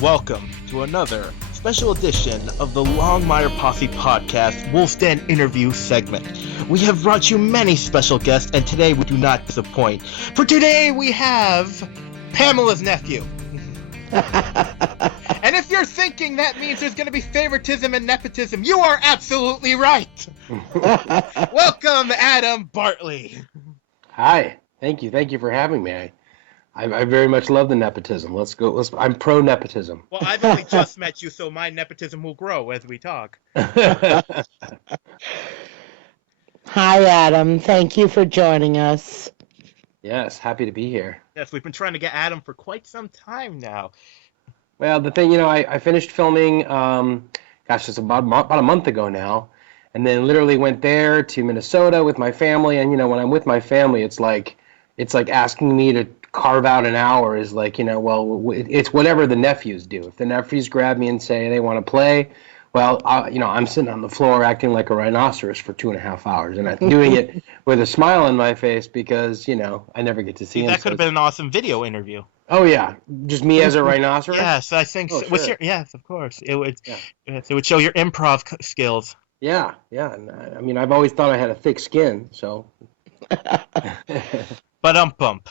Welcome to another special edition of the Longmire Posse Podcast Wolf's Den interview segment. We have brought you many special guests, and today we do not disappoint. For today we have Pamela's nephew. And if you're thinking that means there's going to be favoritism and nepotism, you are absolutely right. Welcome, Adam Bartley. Hi. Thank you for having me. I very much love the nepotism. Let's go. I'm pro nepotism. Well, I've only just met you, so my nepotism will grow as we talk. Hi, Adam. Thank you for joining us. Yes, happy to be here. Yes, we've been trying to get Adam for quite some time now. Well, the thing, I finished filming, it's about a month ago now, and then literally went there to Minnesota with my family. And when I'm with my family, it's like asking me to carve out an hour is like, it's whatever the nephews do. If the nephews grab me and say they want to play, well, I'm sitting on the floor acting like a rhinoceros for 2.5 hours, and I'm doing it with a smile on my face because, I never get to see them. That could have been an awesome video interview. Oh, yeah. Just me as a rhinoceros? Yes, I think so. Sure. Yes, of course. It would show your improv skills. Yeah. And I've always thought I had a thick skin, so. But bump.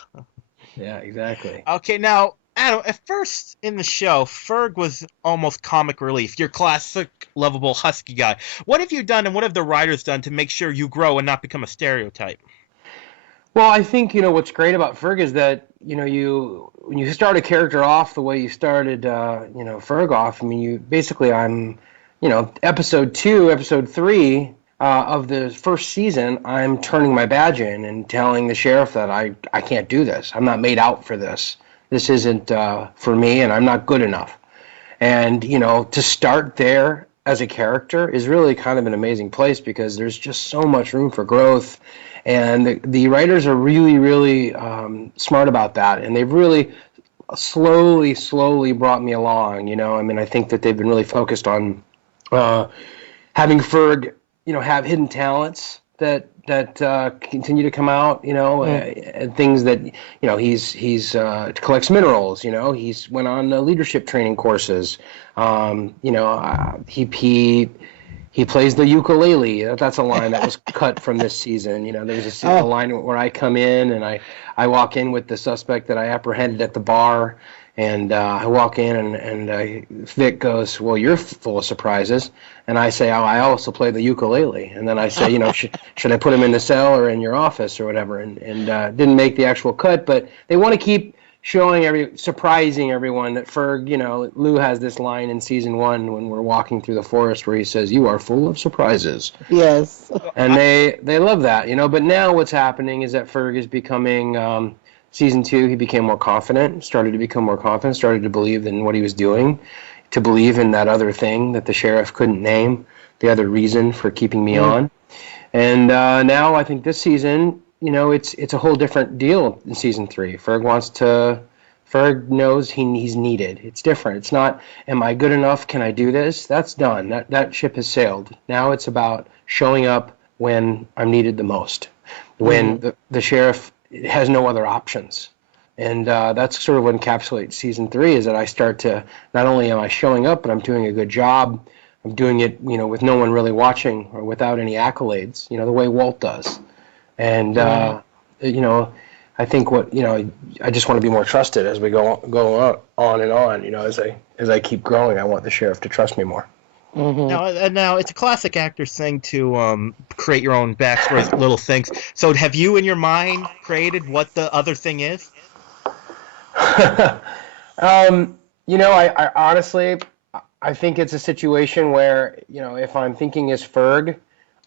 Yeah, exactly. Okay, now, Adam, at first in the show, Ferg was almost comic relief, your classic lovable husky guy. What have you done and what have the writers done to make sure you grow and not become a stereotype? Well, I think, what's great about Ferg is that, when you start a character off the way you started, Ferg off, I'm, episode 2, episode 3 of the first season, I'm turning my badge in and telling the sheriff that I can't do this. I'm not made out for this. This isn't for me, and I'm not good enough. And, to start there as a character is really kind of an amazing place because there's just so much room for growth. And the writers are really, really smart about that. And they've really slowly brought me along, I think that they've been really focused on having Ferg, have hidden talents that continue to come out, and things that, he's collects minerals, he's went on leadership training courses, he plays the ukulele. That's a line that was cut from this season. There's a line where I come in and I walk in with the suspect that I apprehended at the bar, and I walk in and Vic goes, "Well, you're full of surprises." And I say, "Oh, I also play the ukulele." And then I say, should I put him in the cell or in your office or whatever? And didn't make the actual cut, but they want to keep surprising everyone that Ferg, Lou has this line in season 1 when we're walking through the forest where he says, "You are full of surprises." Yes. And they love that, But now what's happening is that Ferg is becoming, season 2, he became more confident, started to believe in what he was doing, to believe in that other thing that the sheriff couldn't name, the other reason for keeping me on. And now I think this season, it's a whole different deal in season 3. Ferg knows he's needed. It's different. It's not, am I good enough? Can I do this? That's done. That ship has sailed. Now it's about showing up when I'm needed the most, when the sheriff has no other options. And that's sort of what encapsulates season 3 is that I start to, not only am I showing up, but I'm doing a good job. I'm doing it, with no one really watching or without any accolades, the way Walt does. And, I think I just want to be more trusted as we go on and on, as I keep growing. I want the sheriff to trust me more. Mm-hmm. Now, it's a classic actor's thing to create your own backstory, little things. So have you in your mind created what the other thing is? I honestly, I think it's a situation where, if I'm thinking as Ferg,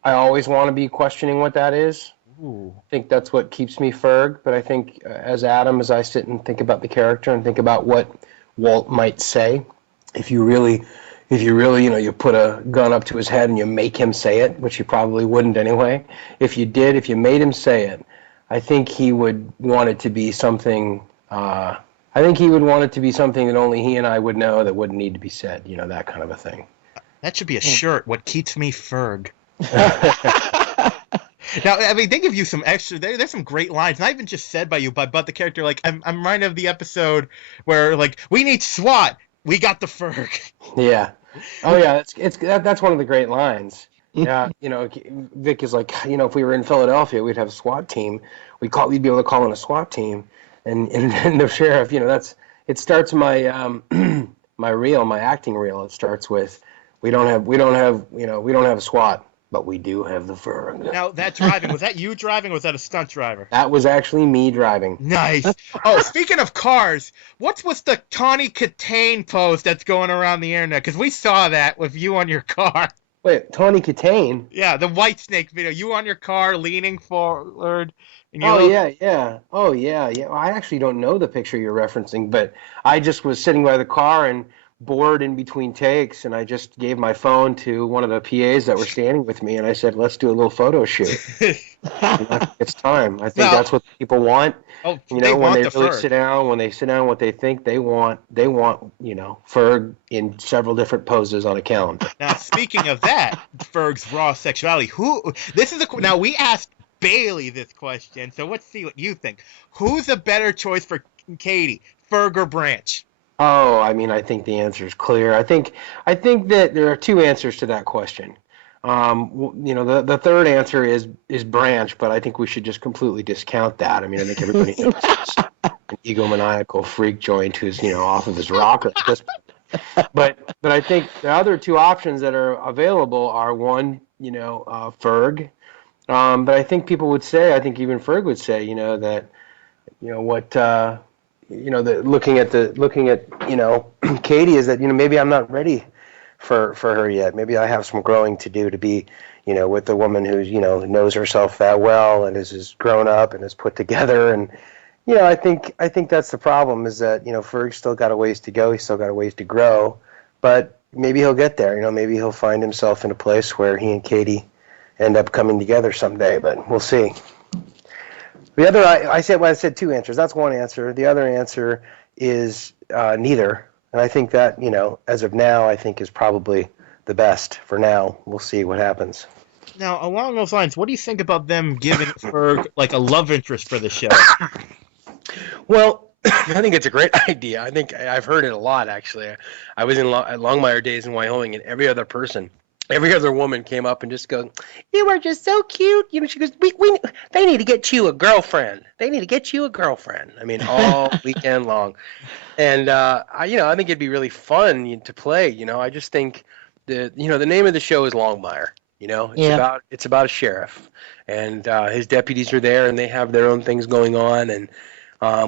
I always want to be questioning what that is. Ooh. I think that's what keeps me Ferg. But I think as Adam, as I sit and think about the character and think about what Walt might say, if you really, you put a gun up to his head and you make him say it, which you probably wouldn't anyway. If you made him say it, I think he would want it to be something. I think he would want it to be something that only he and I would know that wouldn't need to be said. That kind of a thing. That should be a shirt. What keeps me Ferg. Now, they give you some extra. There's some great lines, not even just said by you, but the character. Like I'm reminded of the episode where we need SWAT. We got the Ferg. Yeah. Oh yeah, that's one of the great lines. Yeah, Vic is like, if we were in Philadelphia, we'd have a SWAT team. We'd be able to call in a SWAT team, and the sheriff, it starts my my acting reel. It starts with, we don't have a SWAT, but we do have the Ferg. Now, that driving, was that you driving or was that a stunt driver? That was actually me driving. Nice. Oh, speaking of cars, what's with the Tawny Katane post that's going around the internet? Because we saw that with you on your car. Wait, Tawny Katane? Yeah, the White Snake video. You on your car leaning forward. And yeah. Oh, yeah. Well, I actually don't know the picture you're referencing, but I just was sitting by the car and bored in between takes, and I just gave my phone to one of the PAs that were standing with me, and I said, let's do a little photo shoot. It's time. I think that's what people want. Oh, when they want they the really Ferg. sit down, what they think they want, Ferg in several different poses on a calendar. Now, speaking of that, Ferg's raw sexuality. Now, we asked Bailey this question, so let's see what you think. Who's a better choice for Katie, Ferg or Branch? Oh, I think the answer is clear. I think that there are two answers to that question. The third answer is Branch, but I think we should just completely discount that. I think everybody knows it's an egomaniacal freak joint who's off of his rocker at this point. But I think the other two options that are available are one, Ferg. But I think people would say, I think even Ferg would say, looking at Katie is that maybe I'm not ready for her yet. Maybe I have some growing to do to be with a woman who's knows herself that well and is grown up and is put together. And I think that's the problem, is that Ferg's still got a ways to go. He's still got a ways to grow, but maybe he'll get there. Maybe he'll find himself in a place where he and Katie end up coming together someday, but we'll see. The other, I said two answers. That's one answer. The other answer is neither. And I think that, as of now, I think is probably the best for now. We'll see what happens. Now, along those lines, what do you think about them giving Ferg like a love interest for the show? Well, I think it's a great idea. I think I've heard it a lot, actually. I was at Longmire days in Wyoming, and every other woman came up and just goes, "You are just so cute." She goes, they need to get you a girlfriend. They need to get you a girlfriend. All weekend long. And I think it'd be really fun to play. I just think the name of the show is Longmire. It's about a sheriff, and his deputies are there, and they have their own things going on, and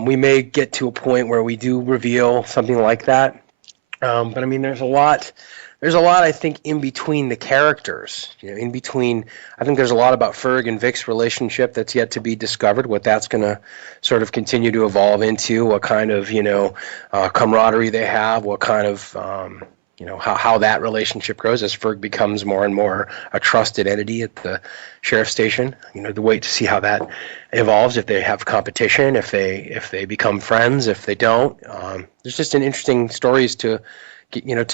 we may get to a point where we do reveal something like that. But there's a lot. There's a lot, I think, in between the characters. I think there's a lot about Ferg and Vic's relationship that's yet to be discovered, what that's going to sort of continue to evolve into, what kind of, camaraderie they have, what kind of, how that relationship grows as Ferg becomes more and more a trusted entity at the sheriff's station. To wait to see how that evolves, if they have competition, if they become friends, if they don't. There's just an interesting stories to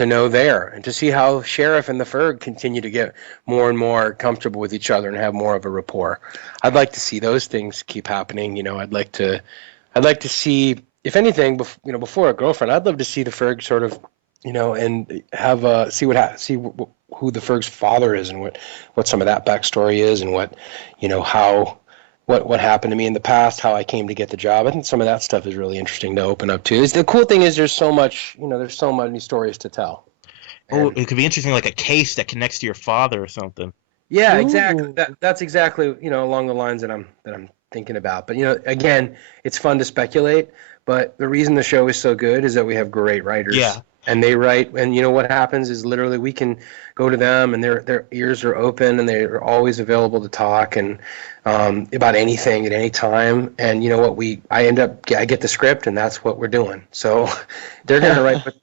know there, and to see how Sheriff and the Ferg continue to get more and more comfortable with each other and have more of a rapport. I'd like to see those things keep happening. I'd like to see, if anything, before a girlfriend, I'd love to see the Ferg sort of, and have see who the Ferg's father is, and what some of that backstory is, and what happened to me in the past, how I came to get the job. I think some of that stuff is really interesting to open up to. The cool thing is there's so many stories to tell. It could be interesting, like a case that connects to your father or something. Yeah, exactly. That's exactly, along the lines that I'm thinking about. But, again, it's fun to speculate, but the reason the show is so good is that we have great writers. Yeah. And they write, and what happens is literally we can go to them, and their ears are open, and they're always available to talk and about anything at any time. And I get the script, and that's what we're doing. So they're gonna write what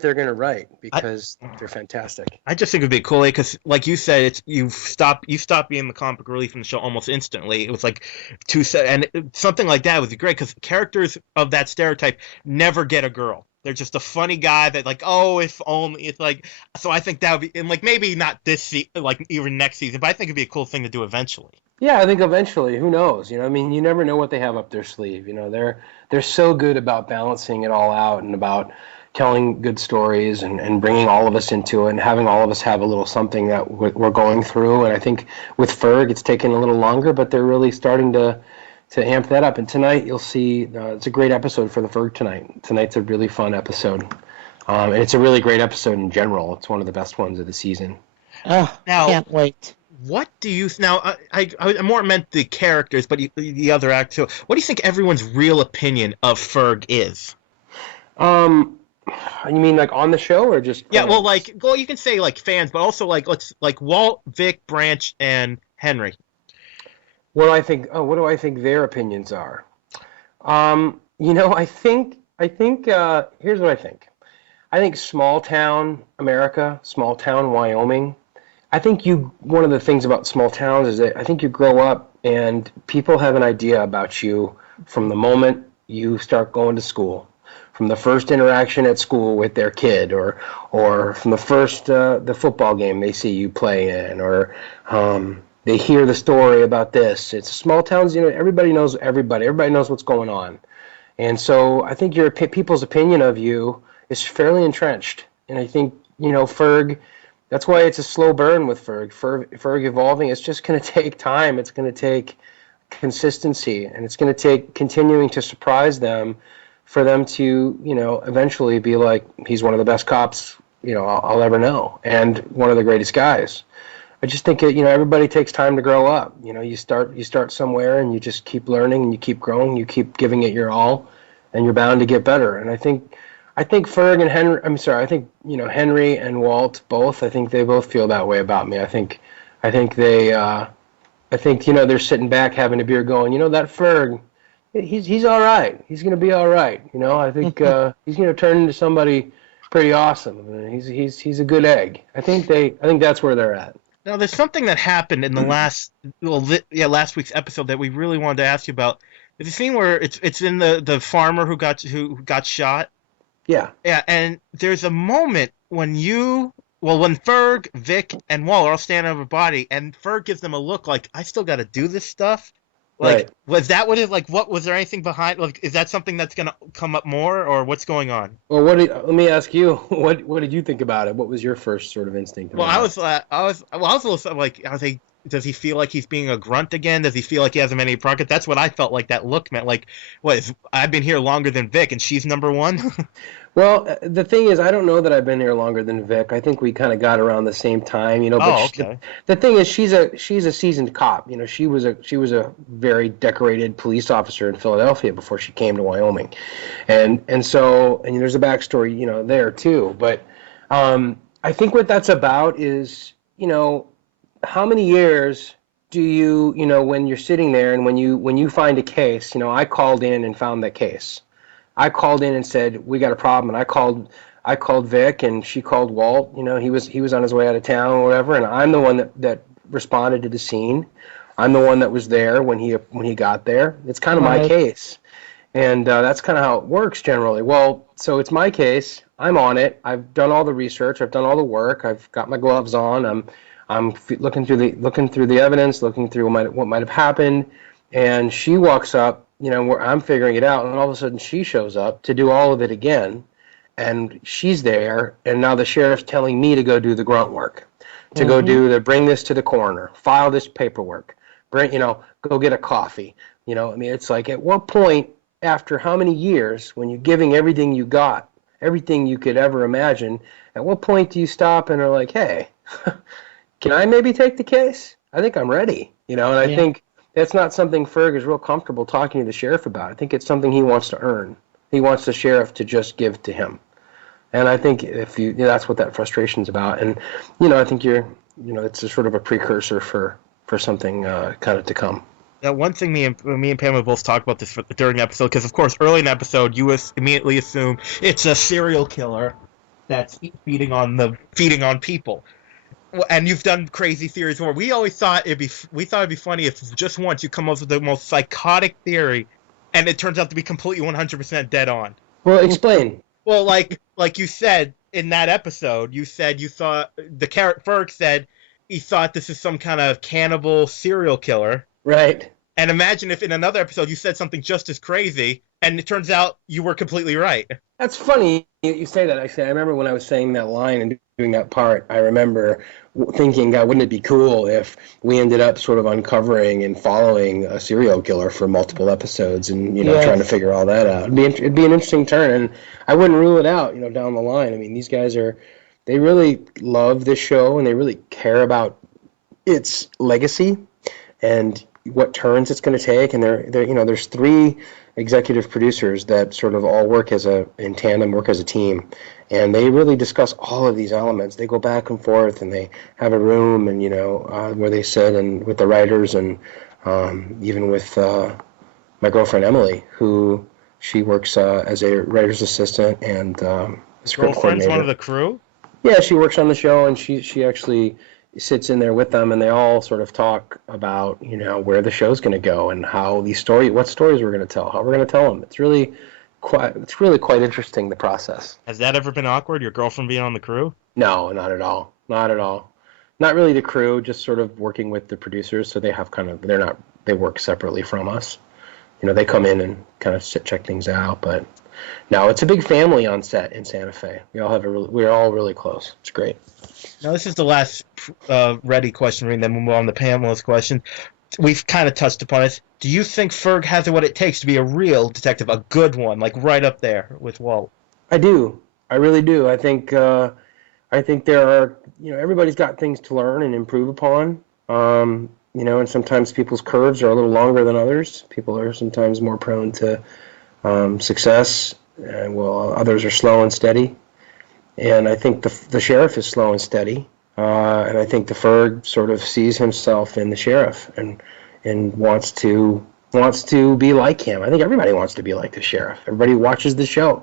they're gonna write, because they're fantastic. I just think it'd be cool because, like you said, you stop being the comic relief in the show almost instantly. It was like something like that would be great, because characters of that stereotype never get a girl. They're just a funny guy that, like, oh, if only. It's like, so I think that would be, and like maybe not this like even next season, but I think it'd be a cool thing to do eventually. Yeah, I think eventually. Who knows? You never know what they have up their sleeve. They're so good about balancing it all out, and about telling good stories and bringing all of us into it and having all of us have a little something that we're going through. And I think with Ferg, it's taken a little longer, but they're really starting to amp that up. And tonight you'll see it's a great episode for the Ferg tonight. Tonight's a really fun episode. And it's a really great episode in general. It's one of the best ones of the season. Oh, Now, can't wait. what do you now? I more meant the characters, but the other act too. What do you think everyone's real opinion of Ferg is? You mean like on the show or just? Yeah, well, you can say like fans, but also like Walt, Vic, Branch, and Henry. What do I think? Oh, what do I think their opinions are? I think. Here's what I think. I think small town America, small town Wyoming. I think one of the things about small towns is that I think you grow up and people have an idea about you from the moment you start going to school, from the first interaction at school with their kid, or from the first the football game they see you play in, or they hear the story about this. It's small towns, everybody knows everybody. Everybody knows what's going on, and so I think people's opinion of you is fairly entrenched. And I think Ferg. That's why it's a slow burn with Ferg. Ferg evolving, it's just going to take time. It's going to take consistency, and it's going to take continuing to surprise them for them to, eventually be like, he's one of the best cops, I'll ever know, and one of the greatest guys. I just think, everybody takes time to grow up. You start somewhere, and you just keep learning, and you keep growing, you keep giving it your all, and you're bound to get better. And I think Ferg and Henry, Henry and Walt both, I think they both feel that way about me. I think they're sitting back having a beer going, that Ferg, he's all right. He's going to be all right. I think he's going to turn into somebody pretty awesome. He's a good egg. I think that's where they're at. Now, there's something that happened in the last week's episode that we really wanted to ask you about. There's a scene where it's in the farmer who got shot. Yeah. Yeah, and there's a moment when when Ferg, Vic, and Wall are all standing over a body, and Ferg gives them a look like, I still got to do this stuff? Like, right. Was that what it, like, what, was there anything behind, like, is that something that's going to come up more, or what's going on? Well, let me ask you, what did you think about it? What was your first sort of instinct? Well, I was a little, like, does he feel like he's being a grunt again? Does he feel like he hasn't many progress? That's what I felt like that look meant. Like, I've been here longer than Vic, and she's number one? Well, the thing is, I don't know that I've been here longer than Vic. I think we kind of got around the same time, But okay. The thing is, she's a seasoned cop. She was a very decorated police officer in Philadelphia before she came to Wyoming, and so there's a backstory, there too. But I think what that's about is, how many years do you, when you're sitting there and when you find a case, I called in and found that case. I called in and said, we got a problem. And I called Vic, and she called Walt. He was on his way out of town or whatever. And I'm the one that responded to the scene. I'm the one that was there when he got there. It's kind of my case. And that's kind of how it works generally. Well, so it's my case. I'm on it. I've done all the research. I've done all the work. I've got my gloves on. I'm looking through the evidence, looking through what might have happened. And she walks up, where I'm figuring it out, and all of a sudden she shows up to do all of it again, and she's there, and now the sheriff's telling me to go do the grunt work, to go bring this to the coroner, file this paperwork, go get a coffee. It's like, at what point, after how many years, when you're giving everything you got, everything you could ever imagine, at what point do you stop and are like, hey, can I maybe take the case? I think I'm ready, and I think that's not something Ferg is real comfortable talking to the sheriff about. I think it's something he wants to earn. He wants the sheriff to just give to him. And I think that's what that frustration's about. And, I think it's a sort of a precursor for something kind of to come. Now, one thing me and Pamela both talked about this during the episode, because, of course, early in the episode, you immediately assume it's a serial killer that's feeding on people. And you've done crazy theories where we always thought it'd be funny if just once you come up with the most psychotic theory, and it turns out to be completely 100% dead on. Well, explain. Well, like you said in that episode, you said you thought Ferg said he thought this is some kind of cannibal serial killer. Right. And imagine if in another episode you said something just as crazy, and it turns out you were completely right. That's funny you say that. Actually, I remember when I was saying that line and doing that part, I remember thinking, God, wouldn't it be cool if we ended up sort of uncovering and following a serial killer for multiple episodes and, trying to figure all that out. It'd be an interesting turn, and I wouldn't rule it out, down the line. I mean, these guys they really love this show, and they really care about its legacy and what turns it's going to take. And there's three executive producers that sort of all work in tandem, work as a team, and they really discuss all of these elements. They go back and forth, and they have a room, and where they sit, and with the writers, and even with my girlfriend Emily, who she works as a writer's assistant and script coordinator. One of the crew. Yeah, she works on the show, and she actually sits in there with them, and they all sort of talk about where the show's going to go and how what stories we're going to tell, how we're going to tell them. It's really quite interesting, the process. Has that ever been awkward? Your girlfriend being on the crew? No, not at all. Not at all. Not really the crew. Just sort of working with the producers. So they have they work separately from us. They come in and kind of check things out, but. No, it's a big family on set in Santa Fe. We're all really close. It's great. Now, this is the last ready question, and then we'll move on to Pamela's question. We've kind of touched upon it. Do you think Ferg has what it takes to be a real detective, a good one, like right up there with Walt? I do. I really do. I think there are, everybody's got things to learn and improve upon. And sometimes people's curves are a little longer than others. People are sometimes more prone to success, while others are slow and steady. And I think the sheriff is slow and steady, and I think the Ferg sort of sees himself in the sheriff and wants to be like him. I think everybody wants to be like the sheriff. Everybody watches the show.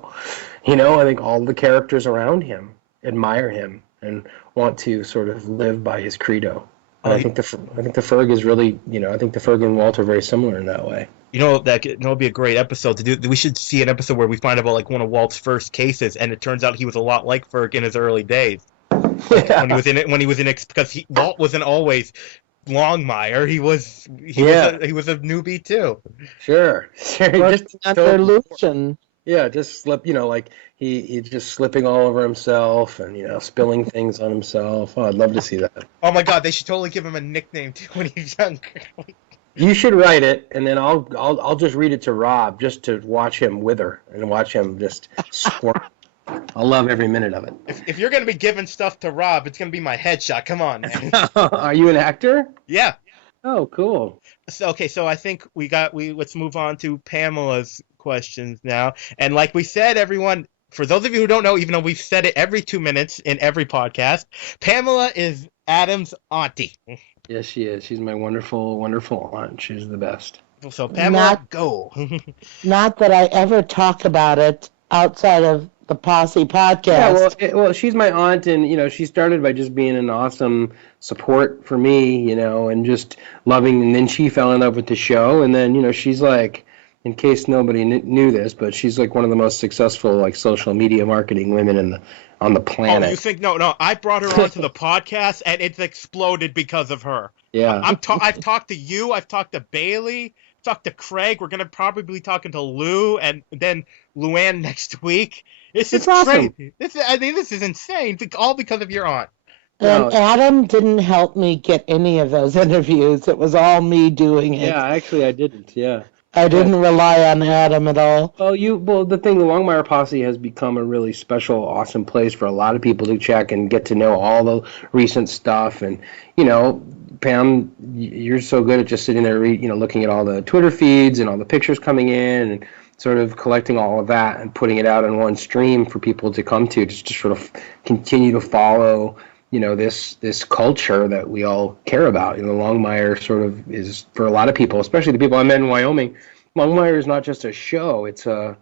I think all the characters around him admire him and want to sort of live by his credo. And I think the Ferg is really, I think the Ferg and Walt are very similar in that way. That would be a great episode to do. We should see an episode where we find out about like one of Walt's first cases, and it turns out he was a lot like Ferg in his early days. Yeah. When he was in it, because Walt wasn't always Longmire. He was a newbie too. Sure. Just under illusion. Yeah, just slip. Like he just slipping all over himself and spilling things on himself. Oh, I'd love to see that. Oh my God, they should totally give him a nickname too when he's younger. You should write it, and then I'll just read it to Rob just to watch him wither and watch him just squirt. I love every minute of it. If you're going to be giving stuff to Rob, it's going to be my headshot. Come on, man. Are you an actor? Yeah. Oh, cool. So I think let's move on to Pamela's questions now. And like we said, everyone, for those of you who don't know, even though we've said it every 2 minutes in every podcast, Pamela is Adam's auntie. Yes, she is. She's my wonderful, wonderful aunt. She's the best. So Pamela, go. Not that I ever talk about it outside of the Posse podcast. Yeah, well, she's my aunt, and she started by just being an awesome support for me, and just loving. And then she fell in love with the show, and then she's like, in case nobody knew this, but she's like one of the most successful like social media marketing women on the planet. Oh, you think no? I brought her onto the podcast, and it's exploded because of her. Yeah, I've talked to you. I've talked to Bailey. Talked to Craig. We're gonna probably be talking to Lou, and then Luann next week. This is awesome. crazy. This is insane. All because of your aunt. And Adam didn't help me get any of those interviews. It was all me doing it. Yeah, actually, I didn't. Yeah. I didn't rely on Adam at all. Well, the Longmire Posse has become a really special, awesome place for a lot of people to check and get to know all the recent stuff. And, Pam, you're so good at just sitting there, looking at all the Twitter feeds and all the pictures coming in and sort of collecting all of that and putting it out on one stream for people to come to sort of continue to follow, this culture that we all care about. Longmire sort of is, for a lot of people, especially the people I met in Wyoming, Longmire is not just a show. It's a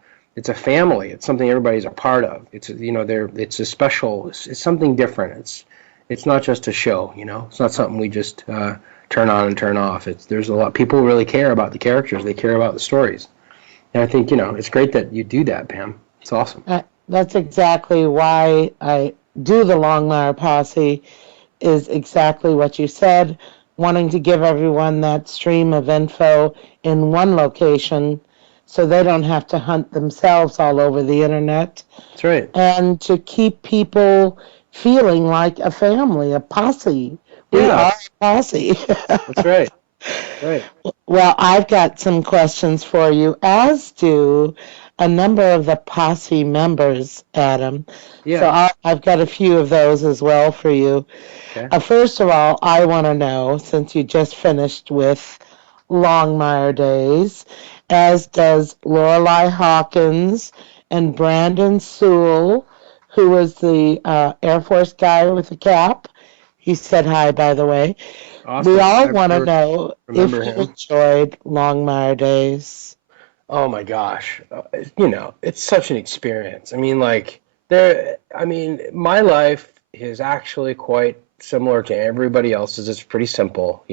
family. It's something everybody's a part of. It's it's a special. It's something different. It's not just a show. It's not something we just turn on and turn off. There's a lot. People really care about the characters. They care about the stories. And I think it's great that you do that, Pam. It's awesome. That's exactly why I do the Longmire Posse, is exactly what you said, wanting to give everyone that stream of info in one location so they don't have to hunt themselves all over the internet. That's right. And to keep people feeling like a family, a posse. We Yeah. are a posse. That's right. Right. Well, I've got some questions for you, as do a number of the posse members, Adam. Yeah. So I've got a few of those as well for you. Okay. First of all, I want to know, since you just finished with Longmire Days, as does Lorelei Hawkins and Brandon Sewell, who was the Air Force guy with the cap. He said hi, by the way. Awesome. We all want to know if you remember him. enjoyed Longmire Days. Oh my gosh. It's such an experience. I mean, my life is actually quite similar to everybody else's. It's pretty simple.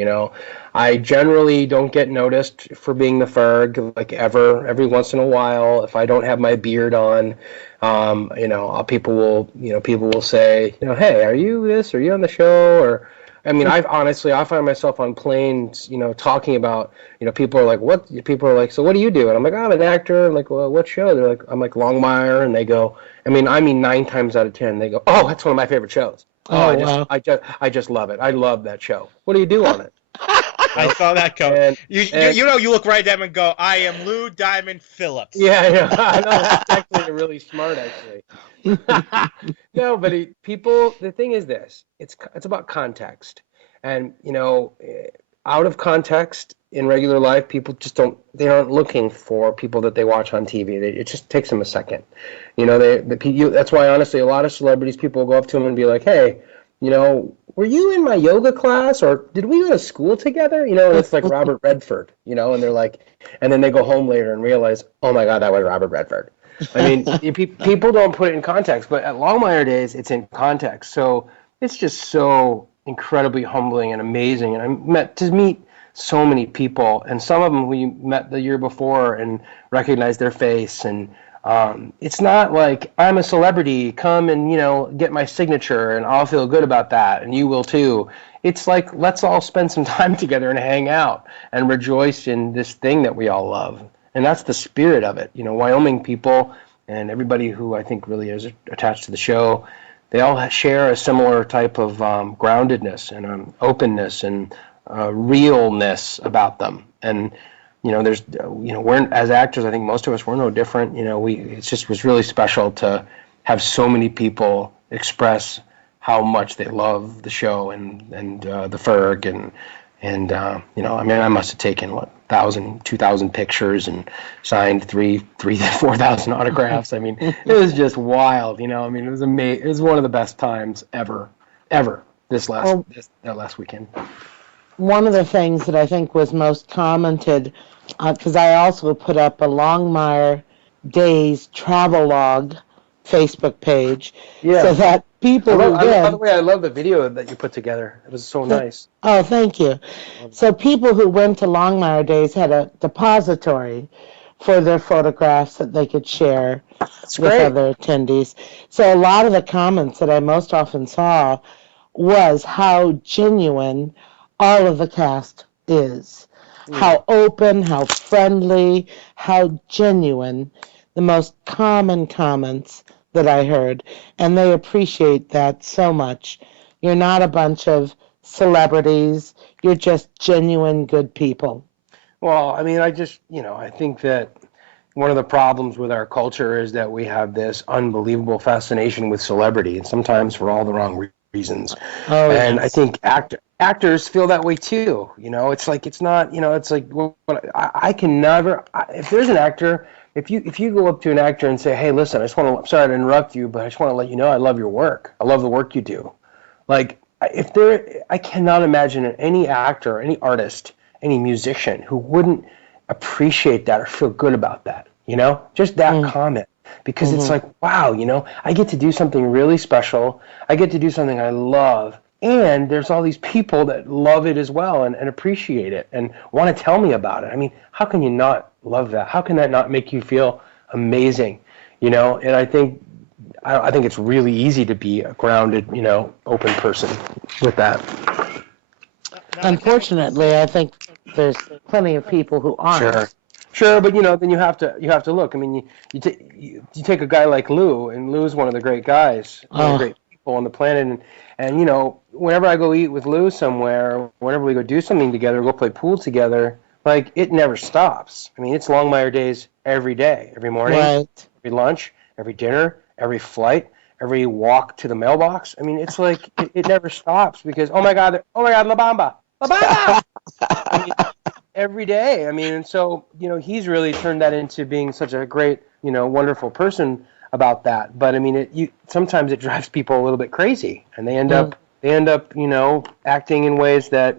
I generally don't get noticed for being the Ferg, like ever. Every once in a while, if I don't have my beard on, people will say, hey, are you this? Are you on the show? Or, I find myself on planes, talking about, people are like, what? People are like, so what do you do? And I'm like, I'm an actor. I'm like, well, what show? They're like, I'm like Longmire, and they go, 9 times out of 10, they go, oh, that's one of my favorite shows. Wow. I just love it. I love that show. What do you do on it? I saw that go. And you look right at them and go, I am Lou Diamond Phillips. Yeah, I know that's actually really smart, actually. No, but the thing is this, it's about context. And, out of context in regular life, people just they aren't looking for people that they watch on TV. It just takes them a second. That's why, honestly, a lot of celebrities, people will go up to them and be like, hey, were you in my yoga class, or did we go to school together? And it's like Robert Redford, and they're like, and then they go home later and realize, oh my God, that was Robert Redford. People don't put it in context, but at Longmire Days, it's in context. So it's just so incredibly humbling and amazing. And to meet so many people, and some of them we met the year before and recognized their face. And it's not like, I'm a celebrity, come and, get my signature and I'll feel good about that and you will too. It's like, let's all spend some time together and hang out and rejoice in this thing that we all love. And that's the spirit of it. Wyoming people and everybody who I think really is attached to the show, they all share a similar type of groundedness and openness and realness about them. And we're, as actors, I think most of us, we're no different. It just was really special to have so many people express how much they love the show and the Ferg and I must have taken 2,000 pictures and signed 4,000 autographs. It was just wild. It was amazing. It was one of the best times ever that last weekend. One of the things that I think was most commented, because I also put up a Longmire Days travelogue Facebook page, so that people by the way, I love the video that you put together. It was so nice. Oh, thank you. So people who went to Longmire Days had a depository for their photographs that they could share with other attendees. So a lot of the comments that I most often saw was how genuine all of the cast is. How open, how friendly, how genuine. The most common comments that I heard, and they appreciate that so much. You're not a bunch of celebrities. You're just genuine good people. Well, I think that one of the problems with our culture is that we have this unbelievable fascination with celebrity, and sometimes for all the wrong reasons. Oh, and yes. I think actors feel that way too. It's like, it's not, it's like, I can never, if there's an actor, if you go up to an actor and say, hey, listen, I'm sorry to interrupt you, but I just want to let you know I love your work. I love the work you do. Like, I cannot imagine any actor, any artist, any musician who wouldn't appreciate that or feel good about that, just that comment. Because it's like, wow, I get to do something really special. I get to do something I love. And there's all these people that love it as well and appreciate it and want to tell me about it. How can you not love that? How can that not make you feel amazing? And I think it's really easy to be a grounded, open person with that. Unfortunately, I think there's plenty of people who aren't. Sure. Sure, but then you have to look. I mean, you take a guy like Lou, and Lou's one of the great guys, one of the great people on the planet, and whenever I go eat with Lou somewhere, whenever we go do something together, go play pool together, like it never stops. I mean, it's Longmire days every day, every morning, every lunch, every dinner, every flight, every walk to the mailbox. I mean, it's like it never stops because oh my God, La Bamba, La Bamba. I mean, every day. I mean, and so, he's really turned that into being such a great, wonderful person about that. But I mean, sometimes it drives people a little bit crazy, and they end up, acting in ways that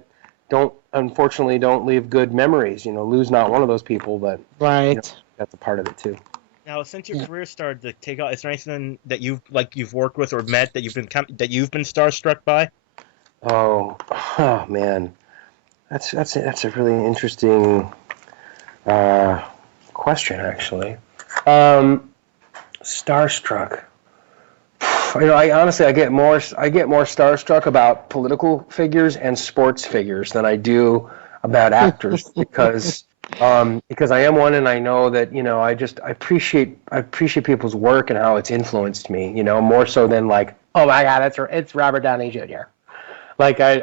unfortunately don't leave good memories. Lou's not one of those people, but that's a part of it too. Now, since your career started to take off, is there anything that you've worked with or met that you've been starstruck by? Oh man. That's a really interesting question, actually. Starstruck. I honestly get more starstruck about political figures and sports figures than I do about actors because I am one, and I know that I appreciate people's work and how it's influenced me. More so than like, oh my God, it's Robert Downey Jr. Like I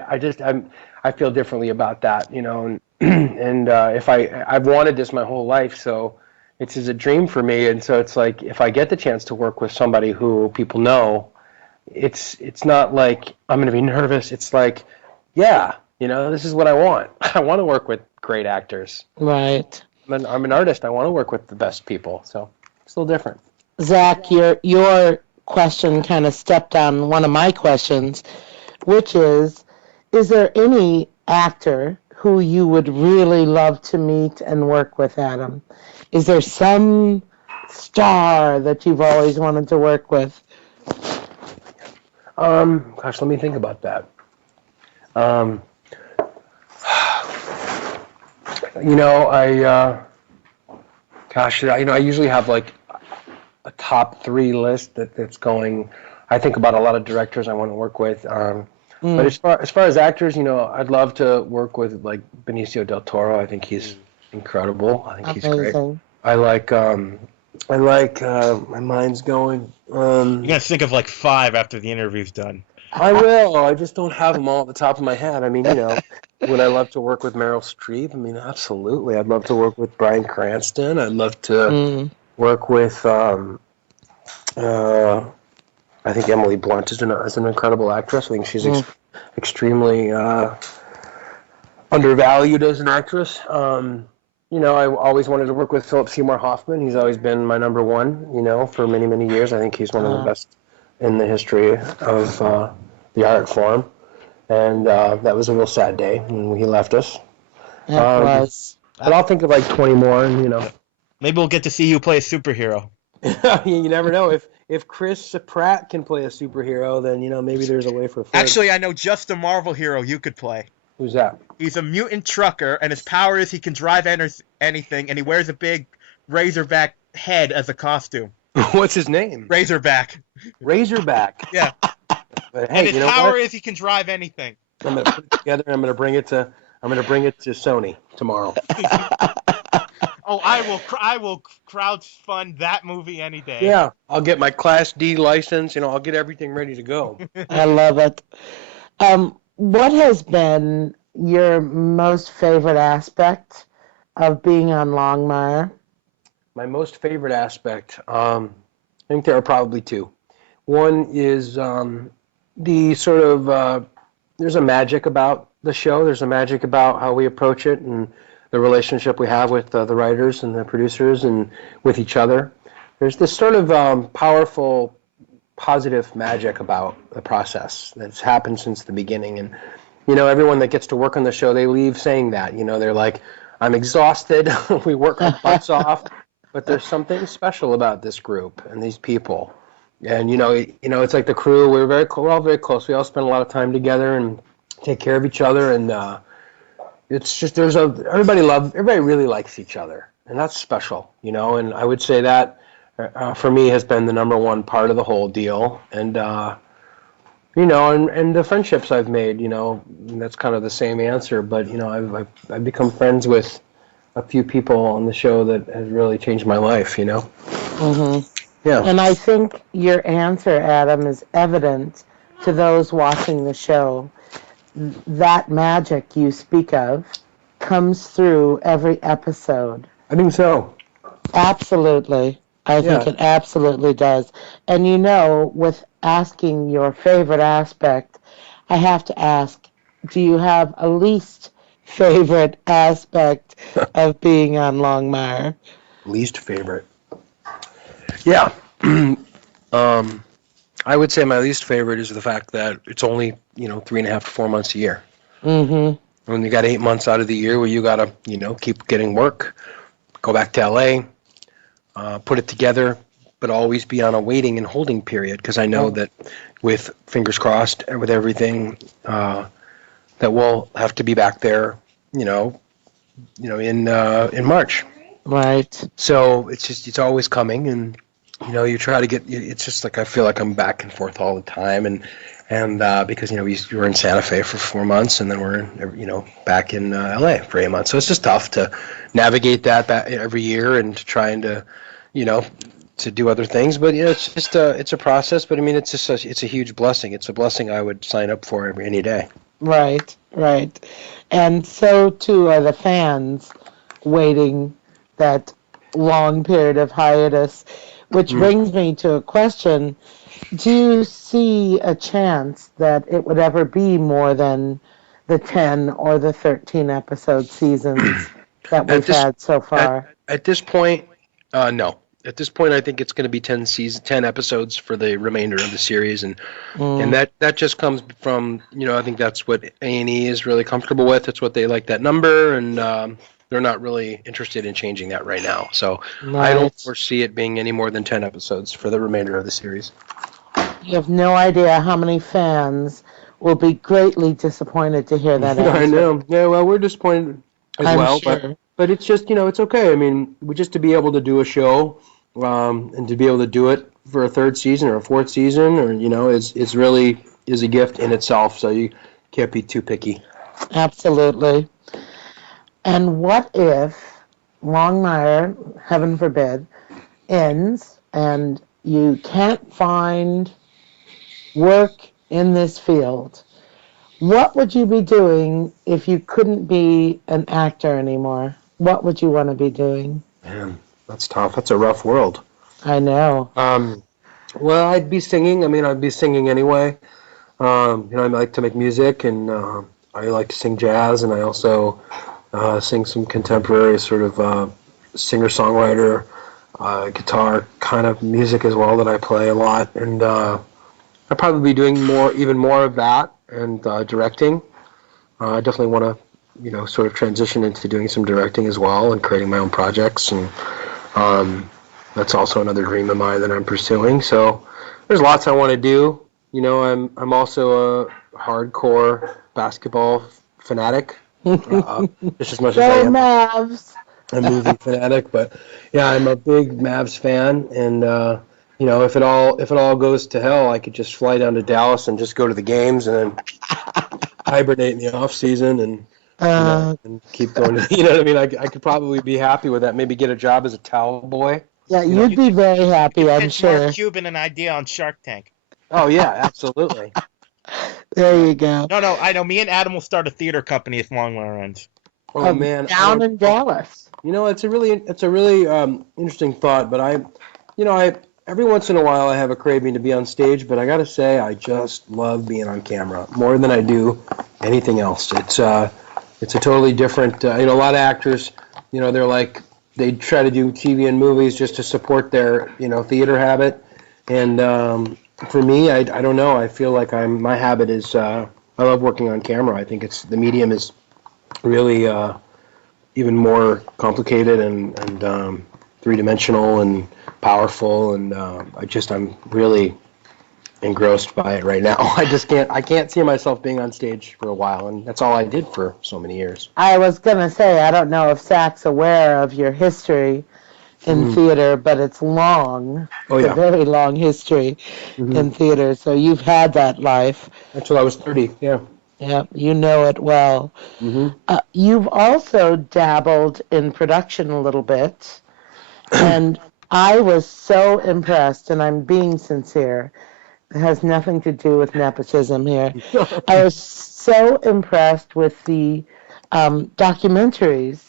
feel differently about that, and if I've wanted this my whole life, so it's a dream for me, and so it's like if I get the chance to work with somebody who people know, it's not like I'm going to be nervous. It's like, yeah, this is what I want. I want to work with great actors. Right. I'm an artist. I want to work with the best people, so it's a little different. Zach, your question kind of stepped on one of my questions, which is there any actor who you would really love to meet and work with, Adam? Is there some star that you've always wanted to work with? Gosh, let me think about that. I usually have like a top 3 list that's going. I think about a lot of directors I want to work with. But as far as actors, I'd love to work with like Benicio del Toro. I think he's incredible. I think he's great. I like my mind's going. You're gonna think of like 5 after the interview's done. I will. I just don't have them all at the top of my head. I mean, would I love to work with Meryl Streep? I mean, absolutely. I'd love to work with Bryan Cranston. I'd love to work with. I think Emily Blunt is an incredible actress. I think she's extremely undervalued as an actress. I always wanted to work with Philip Seymour Hoffman. He's always been my number one, for many, many years. I think he's one of the best in the history of the art form. And that was a real sad day when he left us. It was. But I'll think of like 20 more, Maybe we'll get to see you play a superhero. You never know. If Chris Pratt can play a superhero, then, maybe there's a way for Fred. Actually, I know just a Marvel hero you could play. Who's that? He's a mutant trucker, and his power is he can drive anything, and he wears a big Razorback head as a costume. What's his name? Razorback. Razorback. Yeah. But hey, and his power is he can drive anything. I'm gonna put it together. And I'm gonna bring it to Sony tomorrow. Oh, I will crowdfund that movie any day. Yeah, I'll get my Class D license. I'll get everything ready to go. I love it. What has been your most favorite aspect of being on Longmire? My most favorite aspect, I think there are probably 2. One is the sort of, there's a magic about the show. There's a magic about how we approach it and the relationship we have with the writers and the producers and with each other. There's this sort of powerful, positive magic about the process that's happened since the beginning. And, everyone that gets to work on the show, they leave saying that. They're like, I'm exhausted. We work our butts off. But there's something special about this group and these people. And, it's like the crew. We're all very close. We all spend a lot of time together and take care of each other. And it's just everybody really likes each other. And that's special, And I would say that for me has been the number one part of the whole deal. And, and the friendships I've made, that's kind of the same answer. But, I've become friends with a few people on the show that has really changed my life, you know? Mm-hmm. Yeah. And I think your answer, Adam, is evident to those watching the show. That magic you speak of comes through every episode. I think so. Absolutely. I think Yeah. it absolutely does. And you know, with asking your favorite aspect, I have to ask, do you have a least favorite aspect of being on Longmire? Least favorite. Yeah. I would say my least favorite is the fact that it's only, 3.5 to 4 months a year. Mm-hmm. When you got 8 months out of the year where you got to, keep getting work, go back to LA, put it together, but always be on a waiting and holding period, because I know that with fingers crossed with everything, that we'll have to be back there, in March. Right. So it's always coming, and you try to get. It's just like I feel like I'm back and forth all the time, and because we were in Santa Fe for 4 months, and then we're back in LA for 8 months. So it's just tough to navigate that every year and to trying to to do other things. But it's just it's a process. But I mean, it's a huge blessing. It's a blessing I would sign up for any day. Right. And so too are the fans waiting that long period of hiatus, which brings me to a question. Do you see a chance that it would ever be more than the 10 or the 13 episode seasons that we've had so far? At this point, no. At this point, I think it's going to be 10 episodes for the remainder of the series, and that just comes from I think that's what A&E is really comfortable with. It's what they like, that number, and they're not really interested in changing that right now. So Right. I don't foresee it being any more than 10 episodes for the remainder of the series. You have no idea how many fans will be greatly disappointed to hear that answer. I know. Yeah, well, we're disappointed as I'm well, sure. but it's just it's okay. I mean, just to be able to do a show, and to be able to do it for a third season or a fourth season, or it's really is a gift in itself. So you can't be too picky. Absolutely. And what if Longmire, heaven forbid, ends and you can't find work in this field? What would you be doing if you couldn't be an actor anymore? What would you want to be doing? Man, that's tough. That's a rough world. I know. Well, I'd be singing. I mean, I'd be singing anyway. I like to make music, and I like to sing jazz, and I also sing some contemporary sort of singer-songwriter, guitar kind of music as well that I play a lot. And I'd probably be doing even more of that, and directing. I definitely want to, sort of transition into doing some directing as well and creating my own projects. And that's also another dream of mine that I'm pursuing. So there's lots I want to do. I'm also a hardcore basketball fanatic, just as much as I am Mavs. a movie fanatic. But yeah, I'm a big Mavs fan, and if it all goes to hell, I could just fly down to Dallas and just go to the games and then hibernate in the off season and keep going. You know what I mean? I could probably be happy with that. Maybe get a job as a towel boy. Yeah, you'd be very happy, I'm Pitch sure. Mark Cuban an idea on Shark Tank. Oh yeah, absolutely. There you go. No, I know. Me and Adam will start a theater company if Longmire ends. Oh man, Down in Dallas. It's a really interesting thought. But I every once in a while I have a craving to be on stage. But I got to say, I just love being on camera more than I do anything else. It's a totally different. A lot of actors, they're like they try to do TV and movies just to support their theater habit. And for me, I don't know. I feel like my habit is I love working on camera. I think the medium is really even more complicated and three-dimensional and powerful, and I'm really engrossed by it right now. I can't see myself being on stage for a while, and that's all I did for so many years. I was going to say, I don't know if Zach's aware of your history in theater, but it's long. Oh, it's yeah. a very long history in theater, so you've had that life. Until I was 30, yeah. Yep, you know it well. Hmm. You've also dabbled in production a little bit, and I was so impressed, and I'm being sincere. It has nothing to do with nepotism here. I was so impressed with the documentaries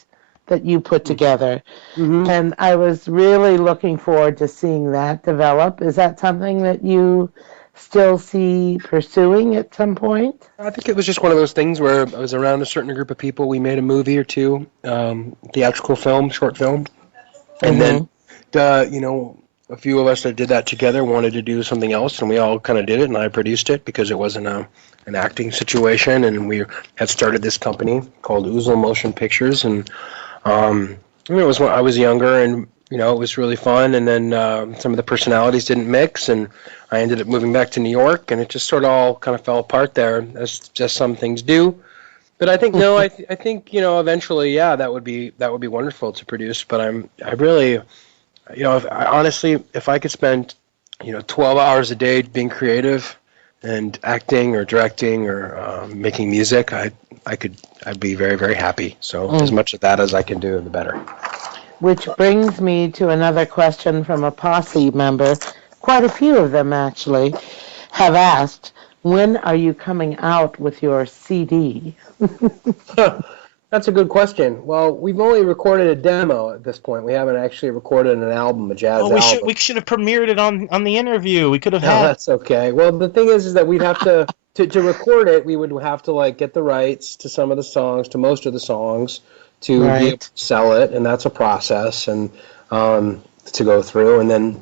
that you put together, Hmm. and I was really looking forward to seeing that develop. Is that something that you still see pursuing at some point? I think it was just one of those things where I was around a certain group of people. We made a movie or two, theatrical film, short film, and then Mm-hmm. a few of us that did that together wanted to do something else, and we all kind of did it, and I produced it because it wasn't an acting situation, and we had started this company called Oozle Motion Pictures, and it was when I was younger, and it was really fun, and then some of the personalities didn't mix, and I ended up moving back to New York, and it just sort of all kind of fell apart there, as just some things do. But I think no, I think eventually, yeah, that would be wonderful to produce. But I really, honestly, if I could spend 12 hours a day being creative and acting or directing or making music, I'd be very, very happy. So as much of that as I can do, the better. Which brings me to another question from a posse member. Quite a few of them actually have asked, when are you coming out with your CD? That's a good question. Well, we've only recorded a demo at this point. We haven't actually recorded an album, a jazz Oh, album. we should have premiered it on the interview. We could have No, had. that's okay. Well, the thing is that we'd have to record it. We would have to like get the rights to some of the songs, to most of the songs, to be able Right. to sell it, and that's a process and to go through. And then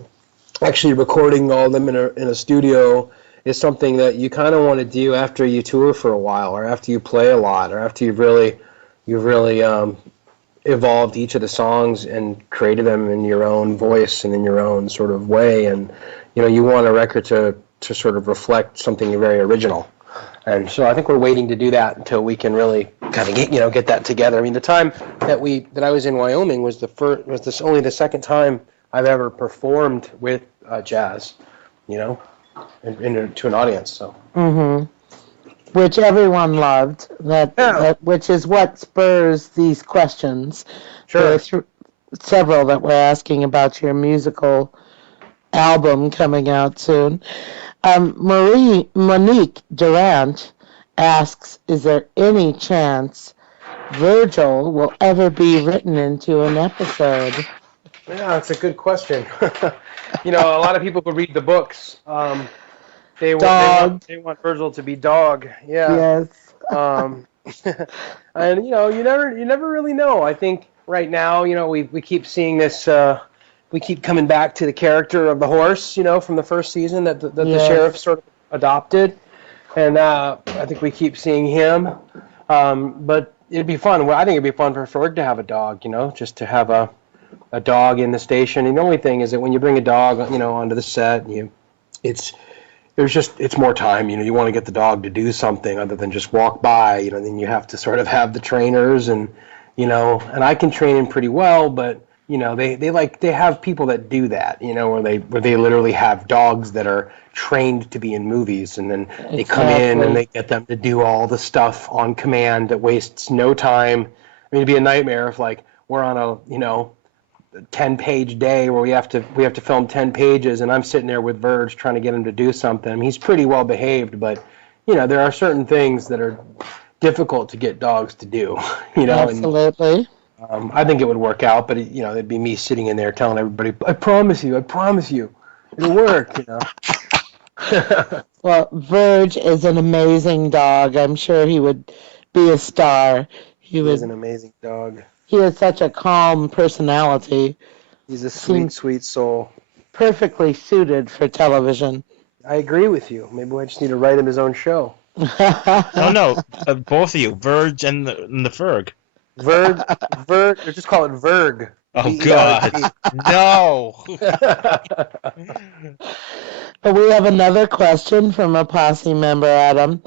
actually recording all of them in a studio is something that you kind of want to do after you tour for a while, or after you play a lot, or after you've really evolved each of the songs and created them in your own voice and in your own sort of way. And you want a record to sort of reflect something very original. And so I think we're waiting to do that until we can really kind of get that together. I mean, the time that I was in Wyoming was only the second time I've ever performed with jazz, to an audience. So. Mm-hmm. Which everyone loved. That which is what spurs these questions. Sure. There are several that we're asking about your musical album coming out soon. Monique Durant asks, is there any chance Virgil will ever be written into an episode? Yeah, that's a good question. A lot of people who read the books, they want Virgil to be dog. Yeah. Yes. And you never really know. I think right now, we keep seeing this. We keep coming back to the character of the horse, from the first season that the Yes. sheriff sort of adopted, and I think we keep seeing him. But it'd be fun. Well, I think it'd be fun for Ferg to have a dog, just to have a dog in the station. And the only thing is that when you bring a dog, onto the set, it's more time. You want to get the dog to do something other than just walk by. Then you have to sort of have the trainers and I can train him pretty well, but they have people that do that, where they literally have dogs that are trained to be in movies, and then they come in and they get them to do all the stuff on command that wastes no time. I mean, it'd be a nightmare if we're on a 10-page day where we have to film 10 pages, and I'm sitting there with Verge trying to get him to do something. I mean, he's pretty well behaved, but there are certain things that are difficult to get dogs to do. Absolutely. And, I think it would work out, but it'd be me sitting in there telling everybody, I promise you, it'll work. Well, Verge is an amazing dog. I'm sure he would be a star. He is an amazing dog. He has such a calm personality. He's a sweet soul. Perfectly suited for television. I agree with you. Maybe I just need to write him his own show. No, both of you, Verge and the Ferg. Verg, or just call it Verg. Oh, God. No. But we have another question from a posse member, Adam.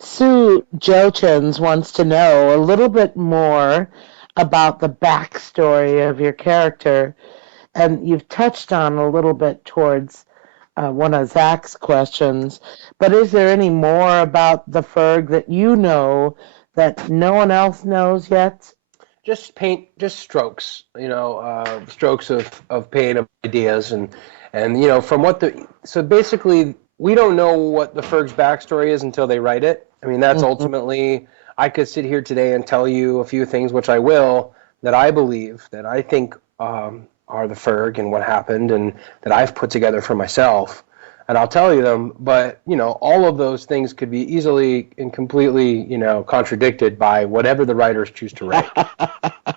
Sue Jochins wants to know a little bit more about the backstory of your character. And you've touched on a little bit towards one of Zach's questions. But is there any more about the Ferg that you know that no one else knows yet? Just strokes, strokes of paint of ideas, and from so basically we don't know what the Ferg's backstory is until they write it. I mean, that's ultimately, I could sit here today and tell you a few things, which I will, that I believe, that I think are the Ferg and what happened, and that I've put together for myself. And I'll tell you them, but, all of those things could be easily and completely, contradicted by whatever the writers choose to write.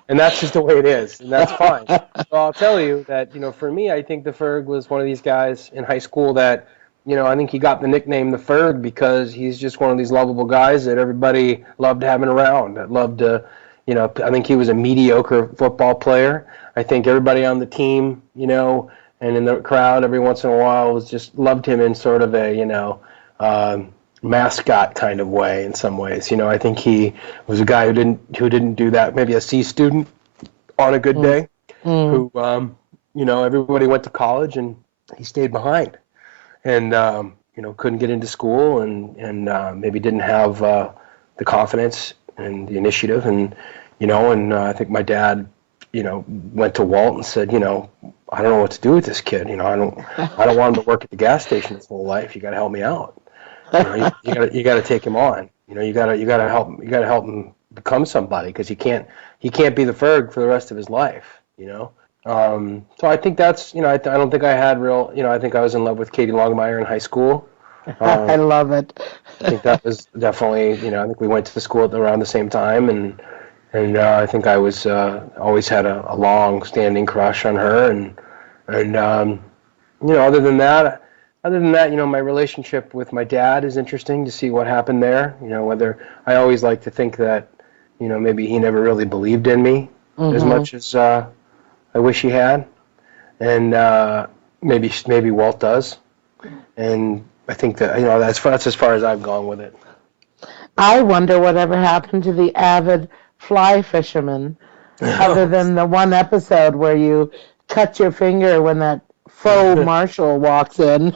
And that's just the way it is, and that's fine. So I'll tell you that, for me, I think the Ferg was one of these guys in high school that, I think he got the nickname the Ferg because he's just one of these lovable guys that everybody loved having around, that loved to, I think he was a mediocre football player. I think everybody on the team, and in the crowd every once in a while was just loved him in sort of a, mascot kind of way in some ways. I think he was a guy who didn't do that. Maybe a C student on a good day, who, everybody went to college and he stayed behind, and couldn't get into school, and maybe didn't have the confidence and the initiative, and I think my dad, went to Walt and said, I don't know what to do with this kid. I don't want him to work at the gas station his whole life. You got to help me out. You got to take him on. You got to help him become somebody, because he can't be the Ferg for the rest of his life. So I think that's, I don't think I had real, I think I was in love with Katie Longmire in high school. I love it. I think that was definitely, I think we went to the school around the same time, and I think I was always had a long-standing crush on her, and other than that, my relationship with my dad is interesting to see what happened there. Whether I always like to think that, maybe he never really believed in me as much as I wish he had, and maybe Walt does, and I think that that's as far as I've gone with it. I wonder whatever happened to the avid fly fisherman, other than the one episode where you cut your finger when that faux marshal walks in.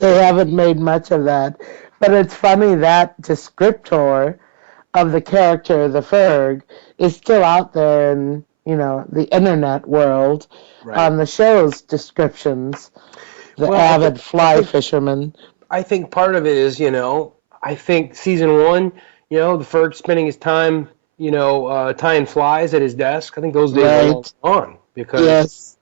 They haven't made much of that. But it's funny that descriptor of the character, the Ferg, is still out there in, the internet world, right, on the show's descriptions, the avid fly fisherman. I think part of it is, I think season 1, the Ferg spending his time, tying flies at his desk. I think those days are long gone, because, yes,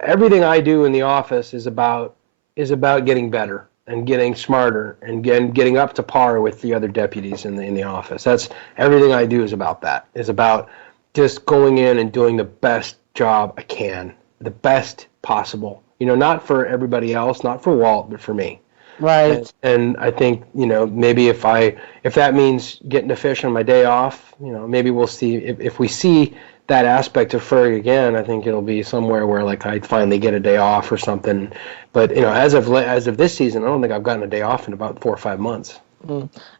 everything I do in the office is about getting better and getting smarter and getting up to par with the other deputies in the office. That's everything I do is about that. Is about just going in and doing the best job I can, the best possible. Not for everybody else, not for Walt, but for me. Right. And I think, maybe if that means getting to fish on my day off, maybe we'll see if we see that aspect of Ferg again. I think it'll be somewhere where I finally get a day off or something. But as of this season, I don't think I've gotten a day off in about 4 or 5 months.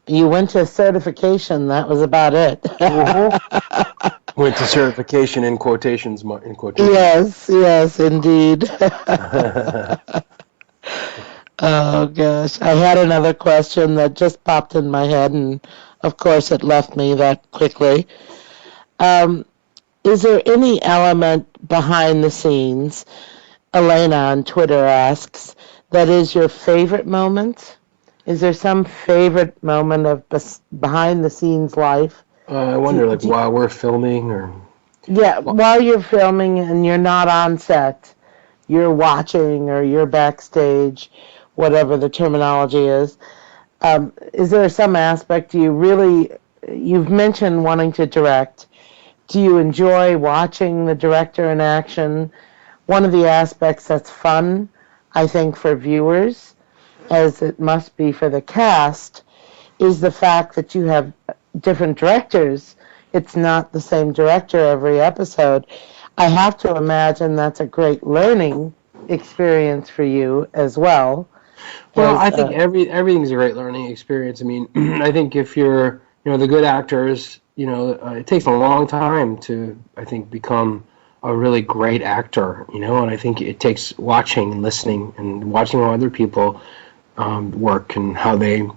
You went to certification. That was about it. Went to certification in quotations. Yes, indeed. Oh, gosh. I had another question that just popped in my head, and, of course, it left me that quickly. Is there any element behind the scenes, Elena on Twitter asks, that is your favorite moment? Is there some favorite moment of behind-the-scenes life? I wonder, while we're filming, or... Yeah, while you're filming and you're not on set, you're watching or you're backstage, whatever the terminology is there some aspect you've mentioned wanting to direct. Do you enjoy watching the director in action? One of the aspects that's fun, I think, for viewers, as it must be for the cast, is the fact that you have different directors. It's not the same director every episode. I have to imagine that's a great learning experience for you as well. Well, I think everything's a great learning experience. I mean, I think if you're, the good actors, it takes a long time to, I think, become a really great actor, and I think it takes watching and listening and watching how other people work and how they,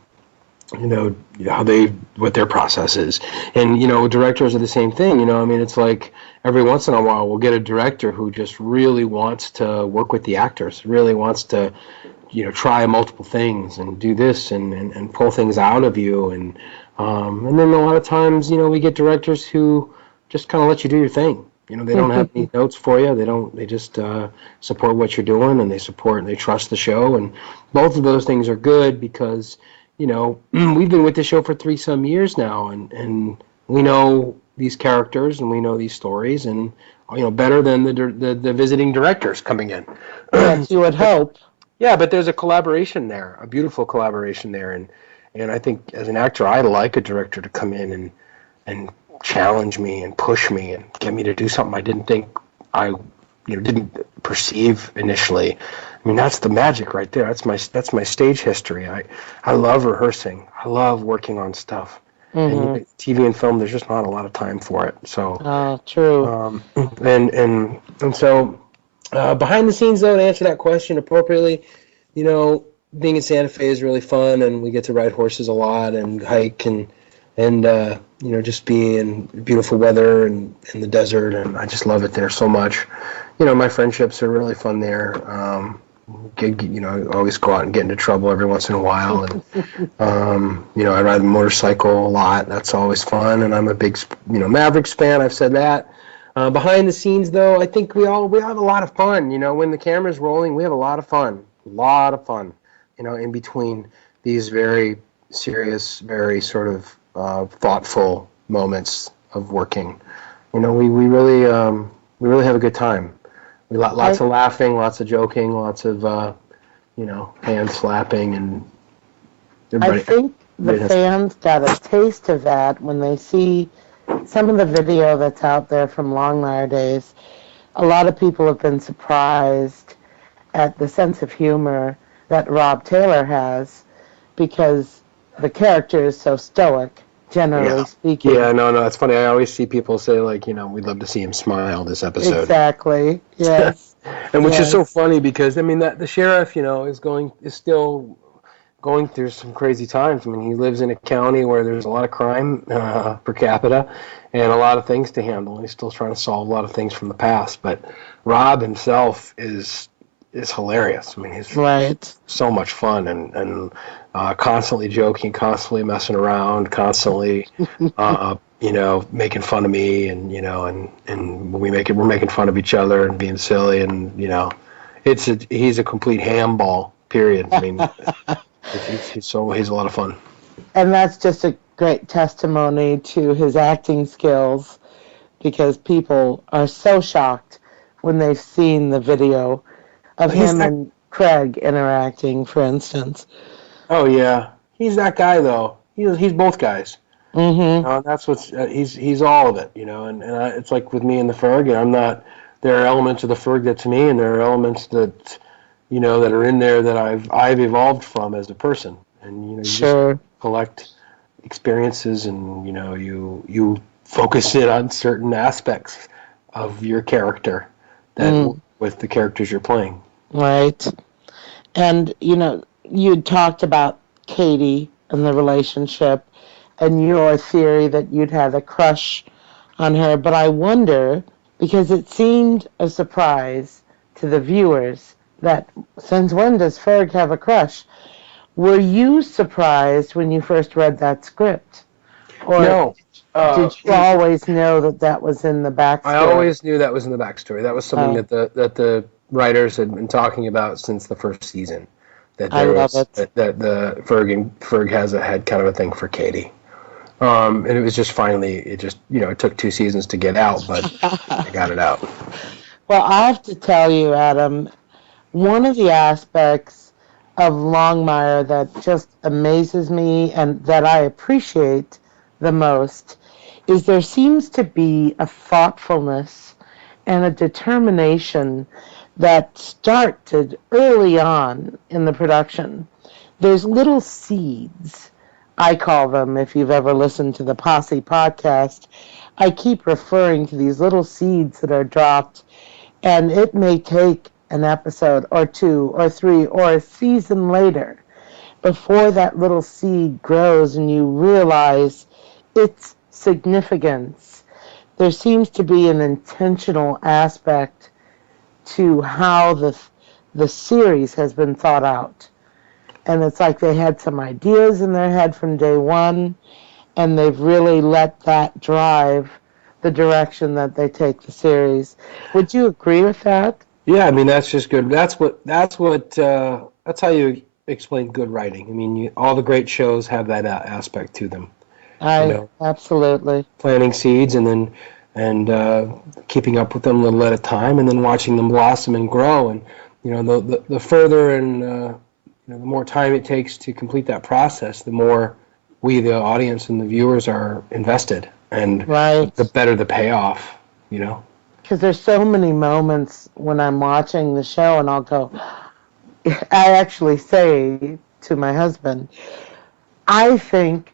what their process is. And, directors are the same thing, I mean, it's like every once in a while we'll get a director who just really wants to work with the actors, really wants to, try multiple things and do this and pull things out of you. And then a lot of times, we get directors who just kind of let you do your thing. They don't have any notes for you. They just support what you're doing, and they trust the show. And both of those things are good because, we've been with the show for 3-some years now, and we know these characters and we know these stories, and, better than the visiting directors coming in. Yes, you would hope. Yeah, but there's a collaboration there, a beautiful collaboration there. And I think as an actor, I like a director to come in and challenge me and push me and get me to do something I didn't think I didn't perceive initially. I mean, that's the magic right there. That's my stage history. I love rehearsing. I love working on stuff. Mm-hmm. And TV and film, there's just not a lot of time for it. So true. And so behind the scenes, though, to answer that question appropriately, being in Santa Fe is really fun, and we get to ride horses a lot and hike and just be in beautiful weather and in the desert, and I just love it there so much. My friendships are really fun there. I always go out and get into trouble every once in a while, and I ride a motorcycle a lot. That's always fun, and I'm a big Mavericks fan. I've said that. Behind the scenes, though, I think we have a lot of fun. When the camera's rolling, we have a lot of fun. In between these very serious, very sort of thoughtful moments of working. We really have a good time. Lots of laughing, lots of joking, lots of hand slapping, and I think the fans got a taste of that when they see some of the video that's out there from Longmire days. A lot of people have been surprised at the sense of humor that Rob Taylor has, because the character is so stoic, generally speaking. Yeah, no, it's funny. I always see people say, like, we'd love to see him smile this episode. Exactly, yes. And which is so funny because, I mean, that the sheriff, is still going through some crazy times. I mean, he lives in a county where there's a lot of crime per capita and a lot of things to handle. He's still trying to solve a lot of things from the past. But Rob himself is hilarious. I mean, he's so much fun and constantly joking, constantly messing around, constantly, making fun of me, and we're making fun of each other and being silly, and he's a complete handball. Period. I mean, he's a lot of fun. And that's just a great testimony to his acting skills, because people are so shocked when they've seen the video of him and Craig interacting, for instance. Oh yeah, he's that guy though. He's both guys. Mm-hmm. That's what's he's all of it, and it's like with me and the Ferg. I'm not. There are elements of the Ferg that's me, and there are elements that that are in there that I've evolved from as a person. And you just collect experiences, and you focus in on certain aspects of your character that with the characters you're playing. Right. And you talked about Katie and the relationship and your theory that you'd had a crush on her, but I wonder, because it seemed a surprise to the viewers, that since when does Ferg have a crush? Were you surprised when you first read that script? Or no. Did you always know that was in the backstory? I always knew that was in the backstory. That was something that the writers had been talking about since the first season. That the Ferg had kind of a thing for Katie. And it was just finally, it took 2 seasons to get out, but I got it out. Well, I have to tell you, Adam, one of the aspects of Longmire that just amazes me and that I appreciate the most is there seems to be a thoughtfulness and a determination that started early on in the production. There's little seeds, I call them, if you've ever listened to the Posse podcast, I keep referring to these little seeds that are dropped, and it may take an episode or 2 or 3 or a season later before that little seed grows and you realize its significance. There seems to be an intentional aspect to how the series has been thought out. And it's like they had some ideas in their head from day one, and they've really let that drive the direction that they take the series. Would you agree with that? Yeah, I mean, that's just good. That's how you explain good writing. I mean, all the great shows have that aspect to them. Absolutely. Planting seeds and keeping up with them a little at a time, and then watching them blossom and grow. And the further and the more time it takes to complete that process, the more we, the audience and the viewers, are invested, and the better the payoff. Because there's so many moments when I'm watching the show, and I'll go. I actually say to my husband, I think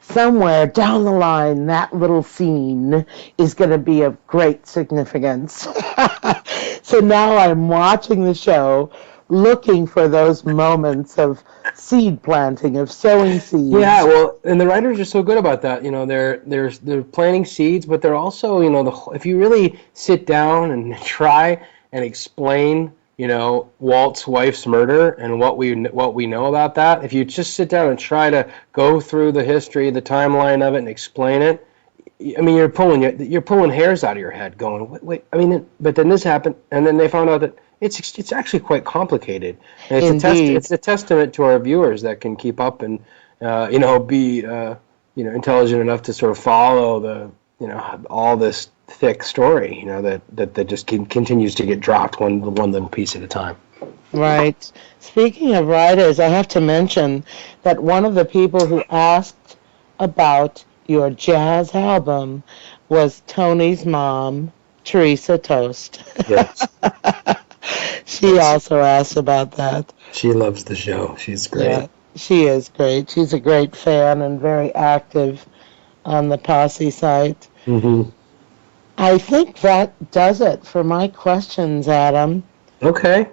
somewhere down the line that little scene is going to be of great significance. So now I'm watching the show, looking for those moments of seed planting, of sowing seeds. Yeah, well, and the writers are so good about that. They're planting seeds, but they're also, if you really sit down and try and explain, Walt's wife's murder and what we know about that, if you just sit down and try to go through the history, the timeline of it, and explain it, I mean, you're pulling hairs out of your head, going, wait. I mean, but then this happened, and then they found out that it's actually quite complicated. And it's a testament to our viewers that can keep up and be intelligent enough to sort of follow all this thick story that just continues to get dropped one little piece at a time. Right. Speaking of writers, I have to mention that one of the people who asked about your jazz album was Tony's mom, Teresa Toast. Yes. She also asked about that. She loves the show. She's great. Yeah, she is great. She's a great fan and very active on the Posse site. Mm-hmm. I think that does it for my questions, Adam. Okay.